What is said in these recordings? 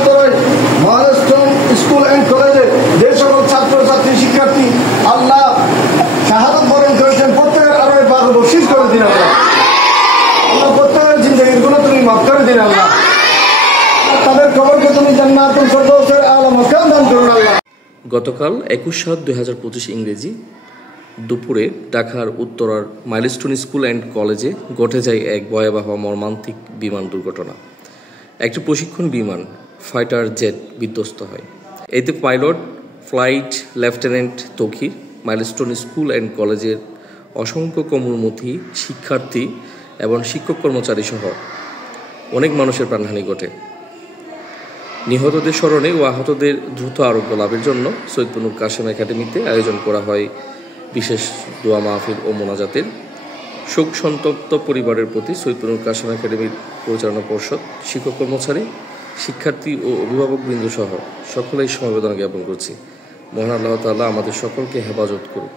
উত্তরায় Maharashtra school and কলেজে যে সকল ছাত্রছাত্রী শিক্ষার্থী আল্লাহ শাহাদাত বরণ করেছেন প্রত্যেকের আরো পাক বর্ষিত করে দিন আল্লাহ। প্রত্যেকের জিন্দেগির গুলো তুমি মাফ করে দিন আল্লাহ। তাদের খবরকে তুমি জান্নাতুল ফেরদাউসের আলা মাকাম দান করুন আল্লাহ। গতকাল 21/7/2025 ইংরেজি দুপুরে ঢাকার উত্তরার মাইলস্টোন স্কুল অ্যান্ড কলেজে ঘটে যায় এক ভয়াবহ মর্মান্তিক বিমান দুর্ঘটনা। একটি প্রশিক্ষণ বিমান ফাইটার জেট বিধ্বস্ত হয়। এতে pilot flight lieutenant Tauqir, milestone school and কলেজের অসংখ্য কোমলমতি শিক্ষার্থী এবং শিক্ষক কর্মচারী সহ অনেক মানুষের প্রাণহানি ঘটে। নিহতদের স্মরণে ও আহতদের দ্রুত আরোগ্য লাভের জন্য সৈয়দপুর নূর কাশেম একাডেমিতে আয়োজন করা হয় বিশেষ দোয়া মাহফিল ও মোনাজাতের। শোক সন্তপ্ত পরিবারের প্রতি সৈয়দপুর নূর কাশেম একাডেমির পরিচালনা পর্ষদ, শিক্ষক কর্মচারী, শিক্ষার্থী ও অভিভাবকবৃন্দ সহ সকলেই সমবেদনা জ্ঞাপন করছি। মহান আল্লাহ তাআলা আমাদের সকলকে হেফাজত করুন।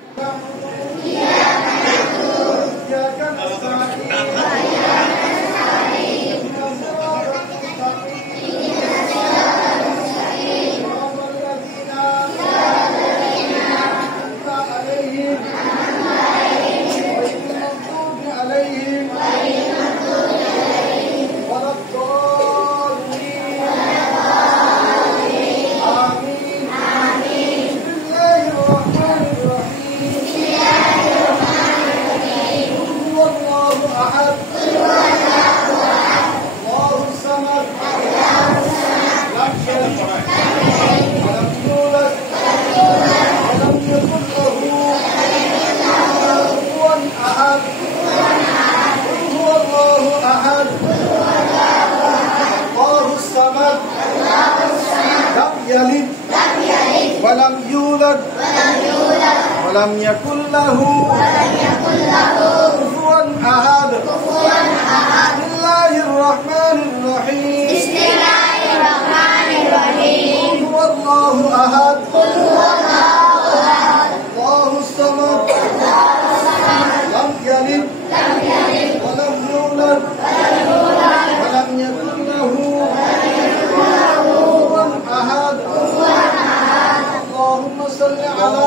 ولم يولد ولم يكن له كفوا أحد. بسم الله الرحمن الرحيم. هو الله أحد الله الصمد لم يلد ولم يولد ولم يكن له كفوا أحد. اللهم صل على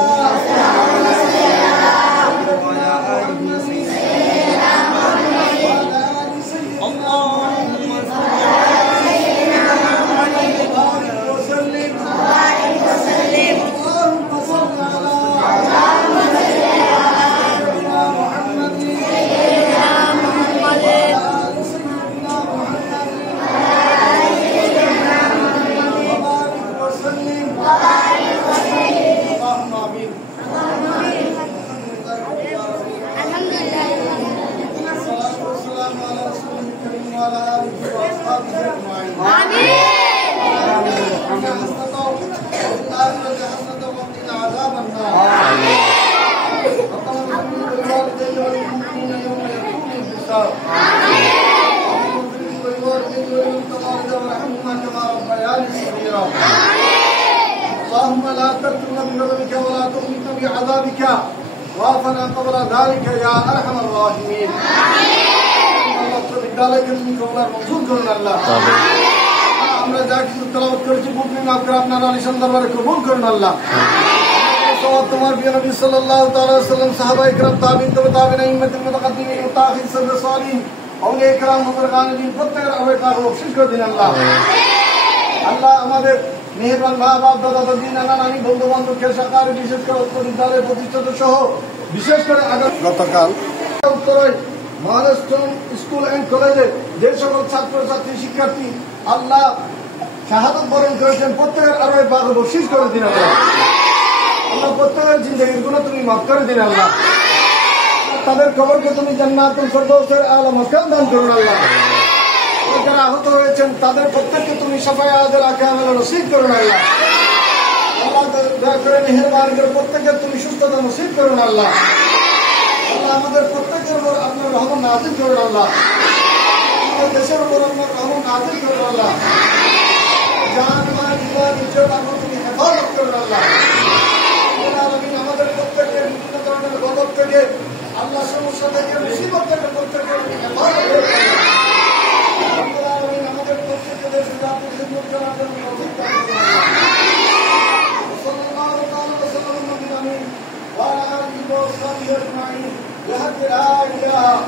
اللهم لا تتركنا بغضبك ولا تهلكنا بعذابك وعافنا قبل ذلك يا ارحم الراحمين. বিদ্যালয়কে তুমি কবুল মঞ্জুর করুন আল্লাহ। আমরা যা কিছু তেলাওয়াত করেছি বুকনি মাফ করে আপনার আলিশান দরবারে কবুল করুন আল্লাহ। তোমার প্রিয় নবী সাল্লাল্লাহু তাআলা সাল্লাম, সাহাবায়ে কেরাম, তাবিঈন, তাবিঈন, আইম্মাতুল মুতাকাদ্দিমিন, মুতাআখিরিন, সালিহিন, আউলিয়া কেরাম, মুবারকানিন প্রত্যেকের আওয়াজ বখশিশ করে দিন আল্লাহ। আল্লাহ আমাদের মেহেরবান মা বাপ, দাদা দাদি, নানা নানি, বন্ধু বান্ধব, খেসাকার, বিশেষ করে উত্তর বিদ্যালয়ের প্রতিষ্ঠাতা সহ বিশেষ করে গতকাল উত্তরায় মহারাষ্ট্র স্কুল অ্যান্ড কলেজে যে সকল ছাত্রছাত্রী শিক্ষার্থী আল্লাহ শাহাদাত বরণ করেছেন প্রত্যেকের আরো পাক বর্ষিত করে দিন আল্লাহ। আল্লাহ প্রত্যেকের জিন্দেগির গুলো তুমি মাফ করে দিন আল্লাহ। তাদের খবরকে তুমি জান্নাতুল ফেরদাউসের আলা মাকাম দান করুন আল্লাহ। যারা আহত হয়েছেন তাদের প্রত্যেককে তুমি শাফায়াতের আকামে নসিব করুন আল্লাহ। আল্লাহ দয়া করে মেহেরবানি করে প্রত্যেককে তুমি সুস্থতা নসিব করুন আল্লাহ। আল্লাহ আমাদের প্রত্যেকের উপর আপনার রহমত নাযিল করুন আল্লাহ। আমাদের দেশের উপর আপনার রহমত নাযিল করুন আল্লাহ। জান মাল জীবন ইজ্জত আপনার তুমি হেফাজত করুন আল্লাহ। আমাদের প্রত্যেকের বিভিন্ন ধরনের গজব থেকে, আল্লাহ সমস্যা থেকে, মুসিবত থেকে প্রত্যেকের হেফাজত করুন আল্লাহ। আমাদের প্রত্যেকের দেশে أجمعين بحق لا إله